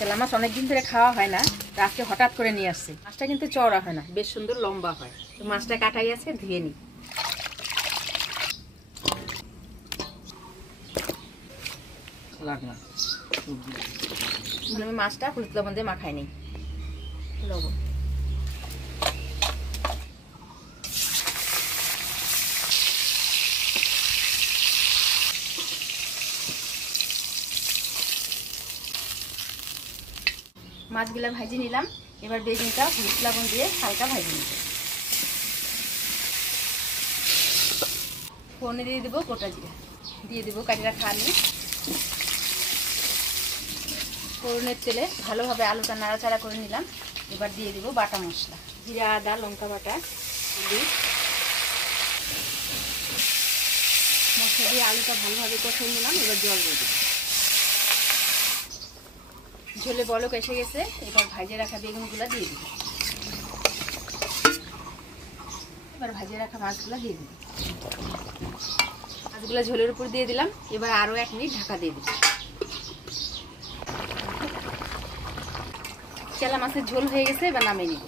চেলা মাছ অনেকদিন ধরে খাওয়া হয় না, আজকে হঠাৎ করে নিয়ে আসছে। মাছটা কিন্তু চওড়া হয় না, বেশ সুন্দর লম্বা হয়। তো মাছটা কাটাই আছে, ধুয়ে নিই। আমি মাছটা হলুদ লবণ দিয়ে মাখাই নিই। লবণ মাছগুলা ভাজি নিলাম। এবার বেগুনটা হলুদ লবণ দিয়ে হালকা ভাজি নিব। ফোড়নে দিয়ে দেবো গোটা জিরা, দিয়ে দেবো কাটি রাখা আলু। ফোড়নের তেলে ভালোভাবে আলুটা নাড়াচাড়া করে নিলাম। এবার দিয়ে দেবো বাটা মশলা, জিরা আদা লঙ্কা বাটা, হলুদ। মশলা দিয়ে আলুটা ভালোভাবে কষিয়ে নিলাম। এবার জল দিয়ে দেবো। ঝোলে বলক এসে গেছে। এবার ভাজে রাখা বেগুনগুলো দিয়ে দিব। এবার ভাজে রাখা মাছগুলো দিয়ে দিব। মাছগুলো ঝোলের উপর দিয়ে দিলাম। এবার আরও 1 মিনিট ঢাকা দিয়ে দিব। চেলা মাছের ঝোল হয়ে গেছে, এবার নামিয়ে নিব।